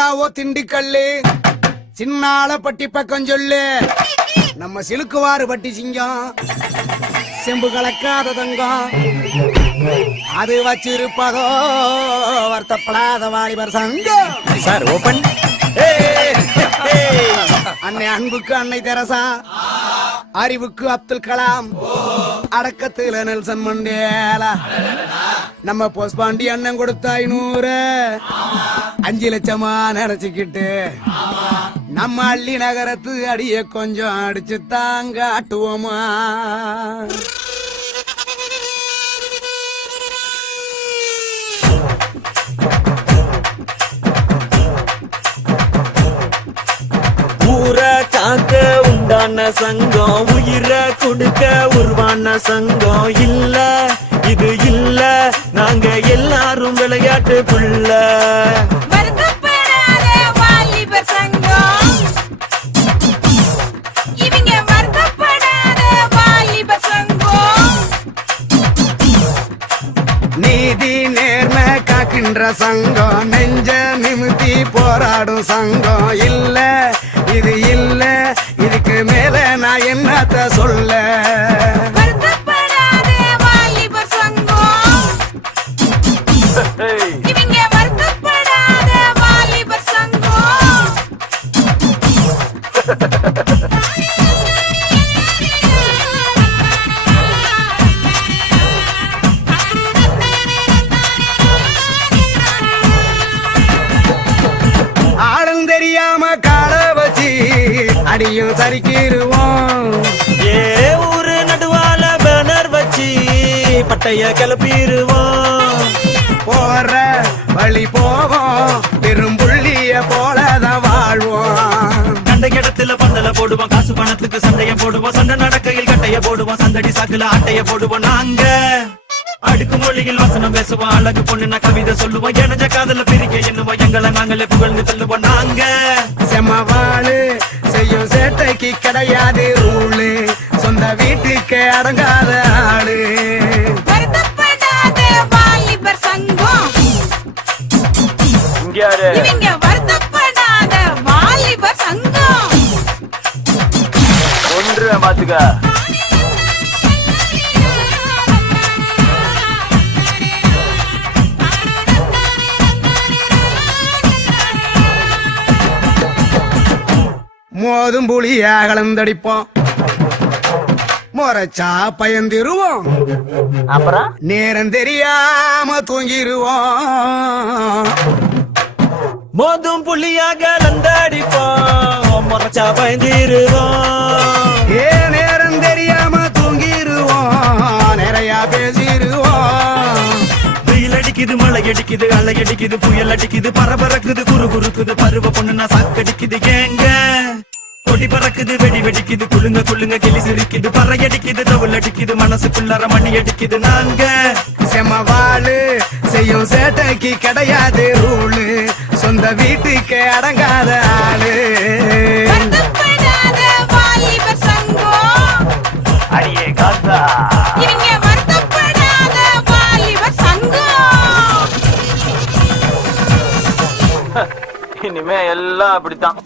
ஜில்லாவோ திண்டுக்கல்லு சின்னால பட்டி பக்கம் சொல்லு நம்ம சிலுக்குவாறு பட்டி சிங்கம் செம்பு கலக்காத தங்கம் அது வச்சிருப்பதோ வருத்தப்படாத வாலிபர் சங்கம். Sir open. அன்னை அன்புக்கு அன்னை தெரசா, அறிவுக்கு அப்துல் கலாம், அடக்கத்துல நெல்சன் மண்டேலா, நம்ம போஸ்பாண்டி அண்ணன் கொடுத்த 500 5 லட்சமா நினைச்சுக்கிட்டு நம்ம அள்ளி நகரத்து அடிய கொஞ்சம் அடிச்சு தாங்க ஆட்டுவோமா. ஊரை காக்க உண்டான சங்கம், உயிரை கொடுக்க உருவான சங்கம். இல்ல இது இல்ல, நாங்க எல்லாரும் விளையாட்டு புள்ள. நீதி நேர்மை காக்கின்ற சங்கம், நெஞ்ச நிமித்தி போராடும் சங்கம். இல்ல இது இல்ல, இதுக்கு மேல நான் என்னத்த சொல்ல. ஆளும் தெரியாம கால வச்சு அடியும் சரிக்கிருவோம். ஏ ஊரு நடுவால பேனர் வச்சு பட்டைய கிளப்பிடுவோம். போற வழி போவோம், பெரும்புள்ளிய போலதான் வாழ்வோம். கண்ட இடத்துல பந்தல போடுவோம், காசு பணத்துக்கு சண்டைய போடுவோம். சண்டை நடக்கையில் கட்டைய போடுவோம், சந்தடி சாக்குல ஆட்டைய போடுவோம். நாங்க அடுக்கு மொழியில் வசனம் பேசுவோம், அழகு பொண்ணுனா கவிதை சொல்லுவோம். எனஞ்ச காதல பிரிக்க எண்ணுவோம், எங்களை நாங்களே புகழ்ந்து தள்ளுவோம். நாங்க செம்மவாளு செய்யும் சேட்டைக்கு கிடையாது ரூலு, சொந்த வீட்டுக்கு அடங்காத ஆளு. ஒன்று மாத்துக்க. மோதும் புளியா கலந்தடிப்போம், முறைச்சா பயந்திருவோம். அப்புறம் நேரம் தெரியாம தூங்கிருவோம். மோதும் புள்ளியாக லந்தடிப்போம், முறைச்சா பயந்திருவோம். ஏ நேரம் தெரியாம தூங்கிருவோம், நிறைய பேசிருவோம். வெயில் அடிக்குது, மழை அடிக்குது, அலை அடிக்குது, புயல் அடிக்குது, பரபரக்குது, குறு குறுக்குது, பருவ பொண்ணுனா சாக்கடிக்குது. ஏங்க கொடி பறக்குது, வெடி வெடிக்குது, குளுங்க குளுங்க கிளி சிரிக்குது, பறை அடிக்குது, தவுள் அடிக்குது, மனசுக்குள்ளார மணி அடிக்குது. நாங்க செம்மவாளு செய்யும் சேட்டைக்கு கிடையாது ரூலு, சொந்த வீட்டுக்கு அடங்காத ஆளு. அடியே காத்தா இனிமே எல்லாம் அப்படித்தான்.